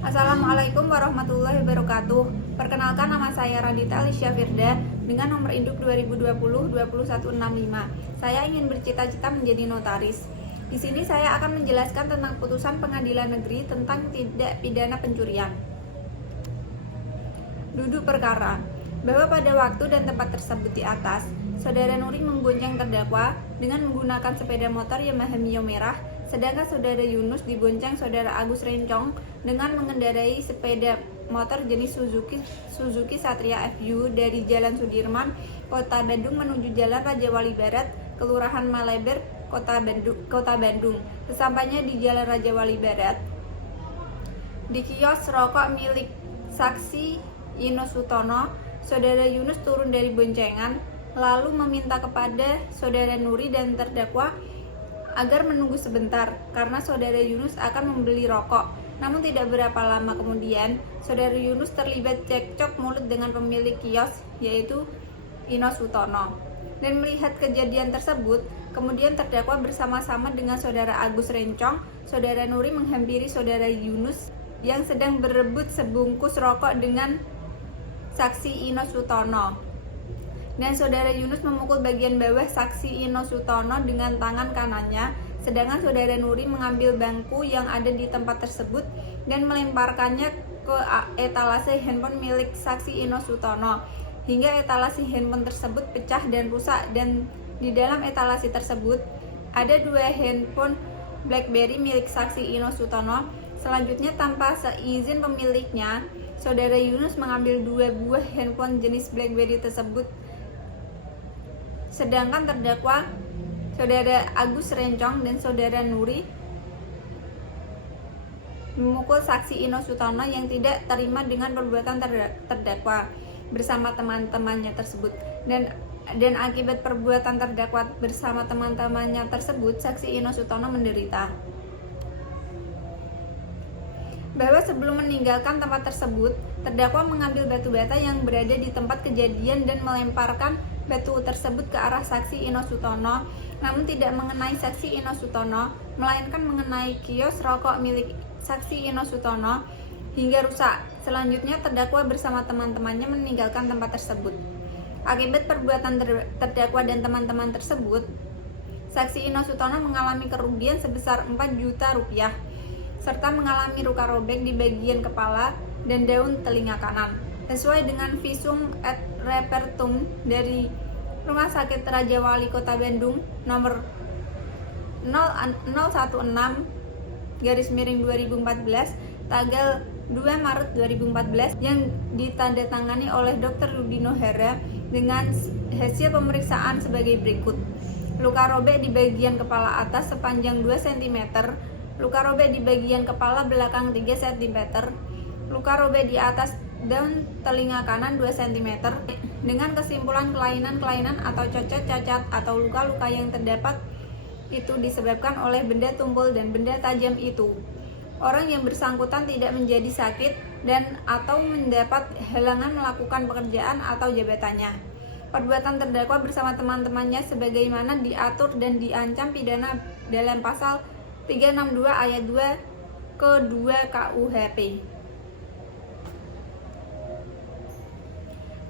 Assalamualaikum warahmatullahi wabarakatuh. Perkenalkan, nama saya Radita Alicia Firda dengan nomor induk 2020-21165. Saya ingin bercita-cita menjadi notaris. Di sini saya akan menjelaskan tentang putusan pengadilan negeri tentang tindak pidana pencurian. Duduk perkara, bahwa pada waktu dan tempat tersebut di atas, Saudara Nuri membonceng terdakwa dengan menggunakan sepeda motor Yamaha Mio merah, sedangkan Saudara Yunus dibonceng Saudara Agus Rencong dengan mengendarai sepeda motor jenis Suzuki Satria FU dari Jalan Sudirman, Kota Bandung menuju Jalan Raja Wali Barat, Kelurahan Maleber, Kota Bandung. Sesampainya di Jalan Raja Wali Barat, di kios rokok milik saksi Ino Sutono, Saudara Yunus turun dari boncengan lalu meminta kepada Saudara Nuri dan terdakwa agar menunggu sebentar karena Saudara Yunus akan membeli rokok. Namun tidak berapa lama kemudian, Saudara Yunus terlibat cekcok mulut dengan pemilik kios yaitu Ino Sutono. Dan melihat kejadian tersebut, kemudian terdakwa bersama-sama dengan Saudara Agus Rencong, Saudara Nuri menghampiri Saudara Yunus yang sedang berebut sebungkus rokok dengan saksi Ino Sutono. Dan Saudara Yunus memukul bagian bawah saksi Ino Sutono dengan tangan kanannya, sedangkan Saudara Nuri mengambil bangku yang ada di tempat tersebut dan melemparkannya ke etalase handphone milik saksi Ino Sutono, hingga etalase handphone tersebut pecah dan rusak. Dan di dalam etalase tersebut ada 2 handphone BlackBerry milik saksi Ino Sutono. Selanjutnya, tanpa seizin pemiliknya, Saudara Yunus mengambil 2 buah handphone jenis BlackBerry tersebut. Sedangkan terdakwa Saudara Agus Rencong dan Saudara Nuri memukul saksi Ino Sutono yang tidak terima dengan perbuatan terdakwa bersama teman-temannya tersebut. Dan akibat perbuatan terdakwa bersama teman-temannya tersebut, saksi Ino Sutono menderita. Bahwa sebelum meninggalkan tempat tersebut, terdakwa mengambil batu bata yang berada di tempat kejadian dan melemparkan batu tersebut ke arah saksi Ino Sutono, namun tidak mengenai saksi Ino Sutono, melainkan mengenai kios rokok milik saksi Ino Sutono hingga rusak. Selanjutnya, terdakwa bersama teman-temannya meninggalkan tempat tersebut. Akibat perbuatan terdakwa dan teman-teman tersebut, saksi Ino Sutono mengalami kerugian sebesar 4 juta rupiah, serta mengalami luka robek di bagian kepala dan daun telinga kanan. Sesuai dengan visum et repertum dari Rumah Sakit Raja Wali Kota Bandung nomor 016/2014 tanggal 2 Maret 2014 yang ditandatangani oleh Dr. Rudino Hara dengan hasil pemeriksaan sebagai berikut. Luka robek di bagian kepala atas sepanjang 2 cm, luka robek di bagian kepala belakang 3 cm, luka robek di atas daun telinga kanan 2 cm, dengan kesimpulan kelainan-kelainan atau cacat-cacat atau luka-luka yang terdapat itu disebabkan oleh benda tumpul dan benda tajam itu. Orang yang bersangkutan tidak menjadi sakit dan atau mendapat halangan melakukan pekerjaan atau jabatannya. Perbuatan terdakwa bersama teman-temannya sebagaimana diatur dan diancam pidana dalam pasal 362 ayat 2 ke-2 KUHP.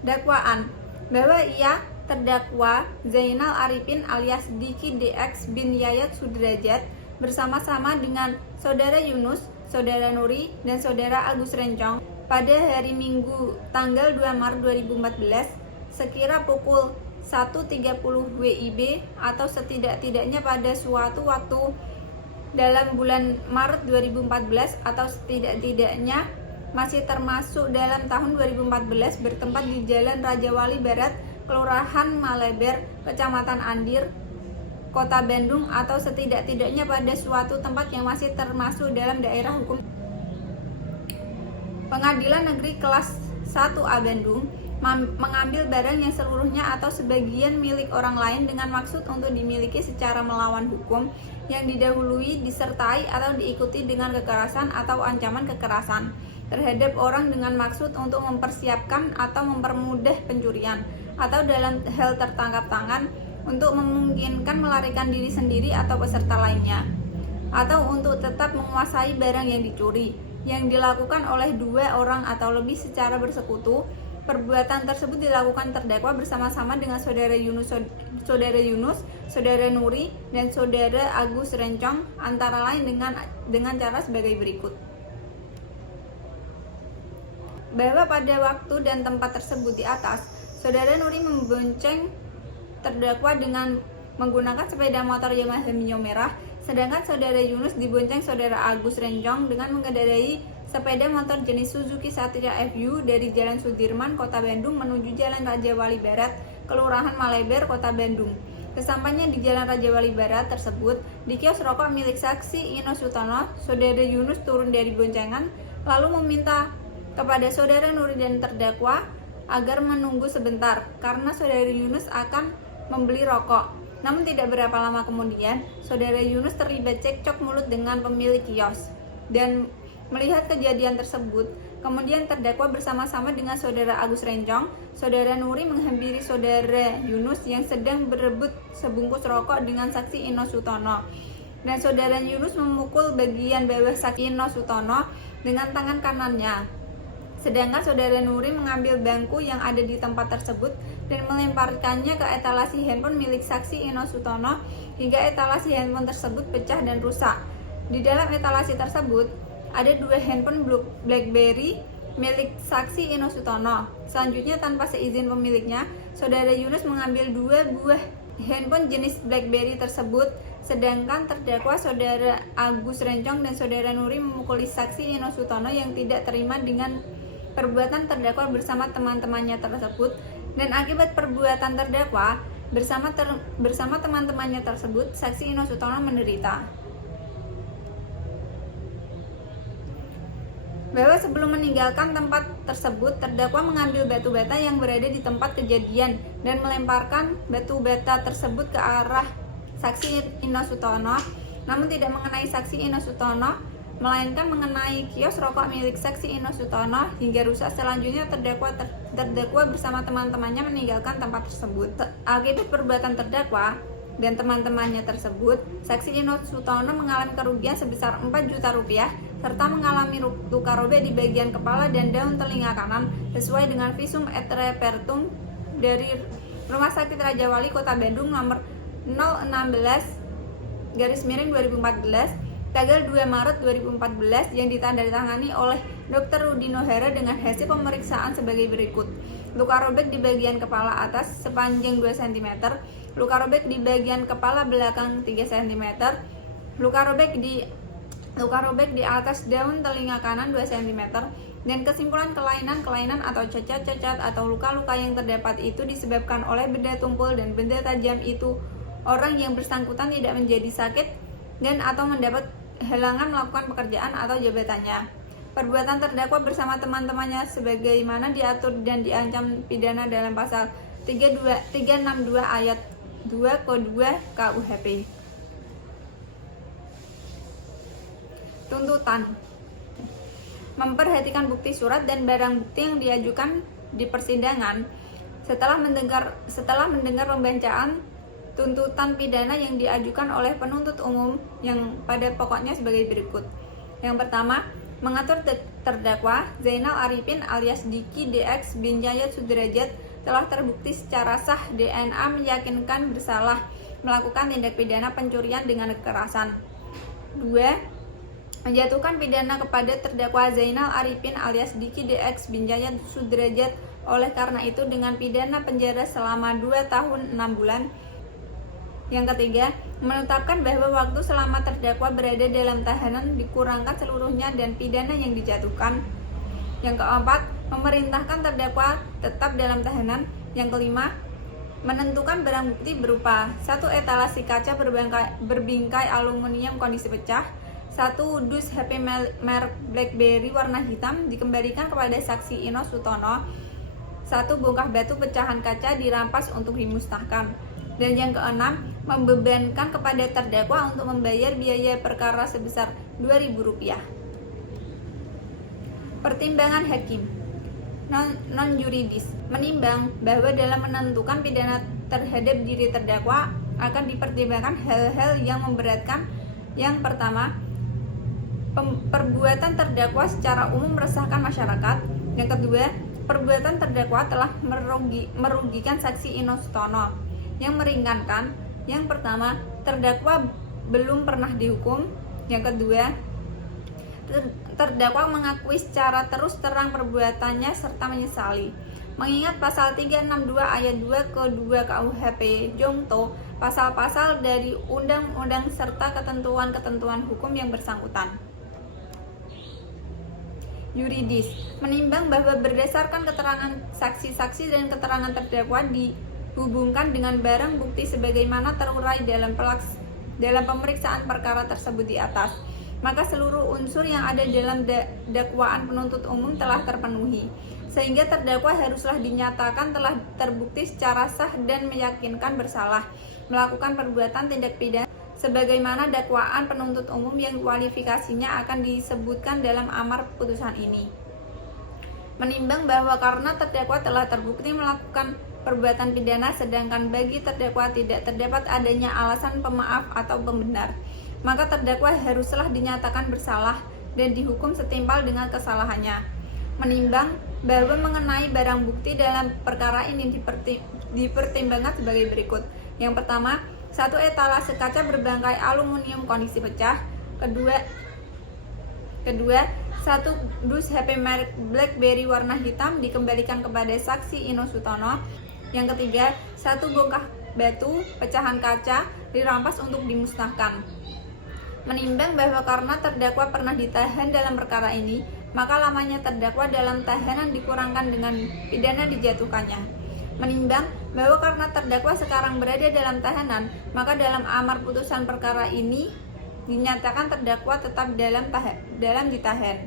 Dakwaan, bahwa ia terdakwa Zainal Arifin alias Diki DX bin Yayat Sudrajat bersama-sama dengan Saudara Yunus, Saudara Nuri, dan Saudara Agus Rencong pada hari Minggu tanggal 2 Maret 2014 sekira pukul 1.30 WIB atau setidak-tidaknya pada suatu waktu dalam bulan Maret 2014 atau setidak-tidaknya masih termasuk dalam tahun 2014 bertempat di Jalan Raja Wali Barat, Kelurahan Maleber, Kecamatan Andir, Kota Bandung atau setidak-tidaknya pada suatu tempat yang masih termasuk dalam daerah hukum Pengadilan Negeri Kelas 1A Bandung mengambil barang yang seluruhnya atau sebagian milik orang lain dengan maksud untuk dimiliki secara melawan hukum yang didahului, disertai atau diikuti dengan kekerasan atau ancaman kekerasan terhadap orang dengan maksud untuk mempersiapkan atau mempermudah pencurian, atau dalam hal tertangkap tangan untuk memungkinkan melarikan diri sendiri atau peserta lainnya, atau untuk tetap menguasai barang yang dicuri, yang dilakukan oleh dua orang atau lebih secara bersekutu. Perbuatan tersebut dilakukan terdakwa bersama-sama dengan saudara Yunus, saudara Nuri, dan saudara Agus Rencong, antara lain dengan cara sebagai berikut. Bahwa pada waktu dan tempat tersebut di atas, saudara Nuri membonceng terdakwa dengan menggunakan sepeda motor Yamaha Mio merah, sedangkan saudara Yunus dibonceng saudara Agus Rencong dengan mengendarai sepeda motor jenis Suzuki Satria FU dari Jalan Sudirman, Kota Bandung menuju Jalan Raja Wali Barat, Kelurahan Maleber, Kota Bandung. Kesampainya di Jalan Raja Wali Barat tersebut, di kios rokok milik saksi Ino Sutono, saudara Yunus turun dari boncengan lalu meminta kepada saudara Nuri dan terdakwa agar menunggu sebentar karena saudara Yunus akan membeli rokok. Namun tidak berapa lama kemudian, saudara Yunus terlibat cekcok mulut dengan pemilik kios. Dan melihat kejadian tersebut, kemudian terdakwa bersama-sama dengan saudara Agus Rencong, saudara Nuri menghampiri saudara Yunus yang sedang berebut sebungkus rokok dengan saksi Ino Sutono. Dan saudara Yunus memukul bagian bawah saksi Ino Sutono dengan tangan kanannya. Sedangkan saudara Nuri mengambil bangku yang ada di tempat tersebut dan melemparkannya ke etalasi handphone milik saksi Ino Sutono hingga etalasi handphone tersebut pecah dan rusak. Di dalam etalasi tersebut ada 2 handphone BlackBerry milik saksi Ino Sutono. Selanjutnya tanpa seizin pemiliknya, saudara Yunus mengambil 2 buah handphone jenis BlackBerry tersebut, sedangkan terdakwa saudara Agus Rencong dan saudara Nuri memukuli saksi Ino Sutono yang tidak terima dengan perbuatan terdakwa bersama teman-temannya tersebut, dan akibat perbuatan terdakwa bersama teman-temannya tersebut, saksi Ino Sutono menderita. Bahwa sebelum meninggalkan tempat tersebut, terdakwa mengambil batu bata yang berada di tempat kejadian dan melemparkan batu bata tersebut ke arah saksi Ino Sutono, namun tidak mengenai saksi Ino Sutono, melainkan mengenai kios rokok milik saksi Ino Sutono hingga rusak. Selanjutnya terdakwa bersama teman-temannya meninggalkan tempat tersebut. Akibat perbuatan terdakwa dan teman-temannya tersebut, saksi Ino Sutono mengalami kerugian sebesar 4 juta rupiah serta mengalami luka robek di bagian kepala dan daun telinga kanan sesuai dengan visum et repertum dari Rumah Sakit Raja Wali Kota Bandung nomor 016/2014 tanggal 2 Maret 2014 yang ditandatangani oleh Dr. Rudi Nohara dengan hasil pemeriksaan sebagai berikut. Luka robek di bagian kepala atas sepanjang 2 cm, luka robek di bagian kepala belakang 3 cm, luka robek di atas daun telinga kanan 2 cm, dan kesimpulan kelainan atau cacat atau luka-luka yang terdapat itu disebabkan oleh benda tumpul dan benda tajam itu orang yang bersangkutan tidak menjadi sakit dan atau mendapat halangan melakukan pekerjaan atau jabatannya. Perbuatan terdakwa bersama teman-temannya sebagaimana diatur dan diancam pidana dalam pasal 362 ayat 2 Kode 2 KUHP. Tuntutan: memperhatikan bukti surat dan barang bukti yang diajukan di persidangan. Setelah mendengar pembacaan tuntutan pidana yang diajukan oleh penuntut umum yang pada pokoknya sebagai berikut. Yang pertama, mengatur terdakwa Zainal Arifin alias Diki DX bin Yayat Sudrajat telah terbukti secara sah DNA meyakinkan bersalah melakukan tindak pidana pencurian dengan kekerasan. 2. Menjatuhkan pidana kepada terdakwa Zainal Arifin alias Diki DX bin Yayat Sudrajat oleh karena itu dengan pidana penjara selama 2 tahun 6 bulan. Yang ketiga, menetapkan bahwa waktu selama terdakwa berada dalam tahanan dikurangkan seluruhnya dan pidana yang dijatuhkan. Yang keempat, memerintahkan terdakwa tetap dalam tahanan. Yang kelima, menentukan barang bukti berupa 1 etalasi kaca berbingkai aluminium kondisi pecah, 1 dus HP merek BlackBerry warna hitam dikembalikan kepada saksi Ino Sutono, 1 bongkah batu pecahan kaca dirampas untuk dimusnahkan. Dan yang keenam, membebankan kepada terdakwa untuk membayar biaya perkara sebesar Rp2.000. Pertimbangan hakim non-yuridis menimbang bahwa dalam menentukan pidana terhadap diri terdakwa akan dipertimbangkan hal-hal yang memberatkan. Yang pertama, Perbuatan terdakwa secara umum meresahkan masyarakat. Yang kedua, perbuatan terdakwa telah merugikan saksi Ino Sutono. Yang meringankan, yang pertama, terdakwa belum pernah dihukum. Yang kedua, terdakwa mengakui secara terus terang perbuatannya serta menyesali. Mengingat pasal 362 ayat 2 ke 2 KUHP Jongto, pasal-pasal dari undang-undang serta ketentuan-ketentuan hukum yang bersangkutan. Yuridis, menimbang bahwa berdasarkan keterangan saksi-saksi dan keterangan terdakwa dihubungkan dengan barang bukti sebagaimana terurai dalam pemeriksaan perkara tersebut di atas, maka seluruh unsur yang ada dalam dakwaan penuntut umum telah terpenuhi, sehingga terdakwa haruslah dinyatakan telah terbukti secara sah dan meyakinkan bersalah melakukan perbuatan tindak pidana sebagaimana dakwaan penuntut umum yang kualifikasinya akan disebutkan dalam amar putusan ini. Menimbang bahwa karena terdakwa telah terbukti melakukan perbuatan pidana sedangkan bagi terdakwa tidak terdapat adanya alasan pemaaf atau pembenar, maka terdakwa haruslah dinyatakan bersalah dan dihukum setimpal dengan kesalahannya. Menimbang bahwa mengenai barang bukti dalam perkara ini dipertimbangkan sebagai berikut. Yang pertama, 1 etalase kaca berbangkai aluminium kondisi pecah. Kedua 1 dus HP merek BlackBerry warna hitam dikembalikan kepada saksi Ino Sutono. Yang ketiga, 1 bongkah batu pecahan kaca dirampas untuk dimusnahkan. Menimbang bahwa karena terdakwa pernah ditahan dalam perkara ini, maka lamanya terdakwa dalam tahanan dikurangkan dengan pidana dijatuhkannya. Menimbang bahwa karena terdakwa sekarang berada dalam tahanan, maka dalam amar putusan perkara ini dinyatakan terdakwa tetap dalam ditahan.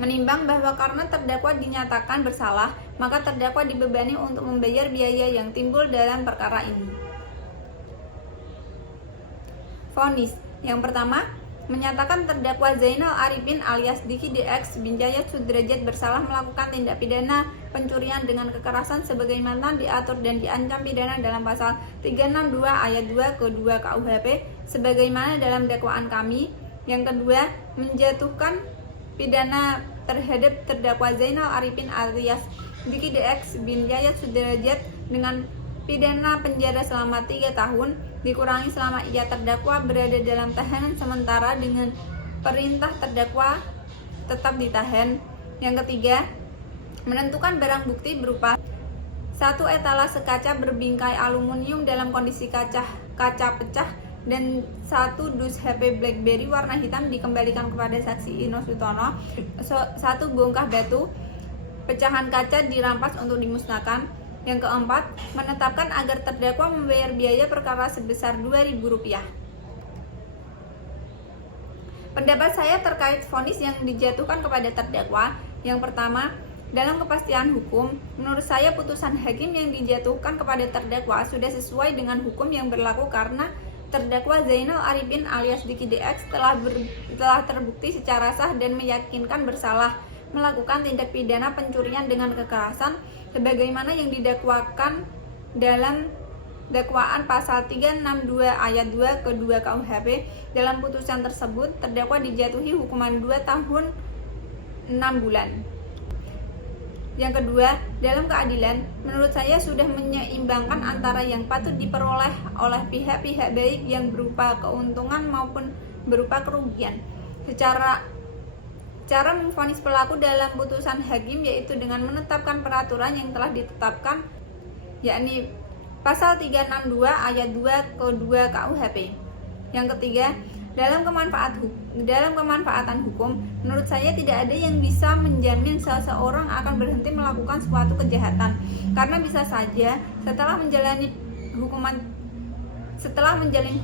Menimbang bahwa karena terdakwa dinyatakan bersalah, maka terdakwa dibebani untuk membayar biaya yang timbul dalam perkara ini. Vonis. Yang pertama, menyatakan terdakwa Zainal Arifin alias Diki DX bin Jayat Sudrajat bersalah melakukan tindak pidana pencurian dengan kekerasan sebagaimana diatur dan diancam pidana dalam pasal 362 ayat 2 ke 2 KUHP sebagaimana dalam dakwaan kami. Yang kedua, menjatuhkan pidana terhadap terdakwa Zainal Arifin alias Diki DX bin Jayat Sudrajat dengan pidana penjara selama 3 tahun dikurangi selama ia terdakwa berada dalam tahanan sementara dengan perintah terdakwa tetap ditahan. Yang ketiga, menentukan barang bukti berupa 1 etalase kaca berbingkai aluminium dalam kondisi kaca pecah dan 1 dus HP BlackBerry warna hitam dikembalikan kepada saksi Ino Sutono. 1 bongkah batu pecahan kaca dirampas untuk dimusnahkan. Yang keempat, menetapkan agar terdakwa membayar biaya perkara sebesar Rp2.000. Pendapat saya terkait vonis yang dijatuhkan kepada terdakwa. Yang pertama, dalam kepastian hukum, menurut saya putusan hakim yang dijatuhkan kepada terdakwa sudah sesuai dengan hukum yang berlaku karena terdakwa Zainal Arifin alias Diki DX telah terbukti secara sah dan meyakinkan bersalah melakukan tindak pidana pencurian dengan kekerasan sebagaimana yang didakwakan dalam dakwaan pasal 362 ayat 2 ke 2 KUHP. Dalam putusan tersebut, terdakwa dijatuhi hukuman 2 tahun 6 bulan. Yang kedua, dalam keadilan, menurut saya sudah menyeimbangkan antara yang patut diperoleh oleh pihak-pihak baik yang berupa keuntungan maupun berupa kerugian. Cara memvonis pelaku dalam putusan hakim yaitu dengan menetapkan peraturan yang telah ditetapkan, yakni pasal 362 ayat 2 ke 2 KUHP. Yang ketiga, dalam kemanfaatan hukum, menurut saya tidak ada yang bisa menjamin seseorang akan berhenti melakukan suatu kejahatan, karena bisa saja setelah menjalani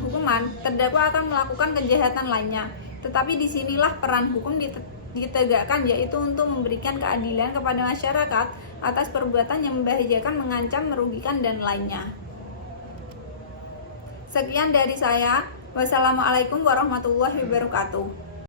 hukuman, terdakwa akan melakukan kejahatan lainnya. Tetapi disinilah peran hukum ditegakkan, yaitu untuk memberikan keadilan kepada masyarakat atas perbuatan yang membahayakan, mengancam, merugikan, dan lainnya. Sekian dari saya. Wassalamualaikum warahmatullahi wabarakatuh.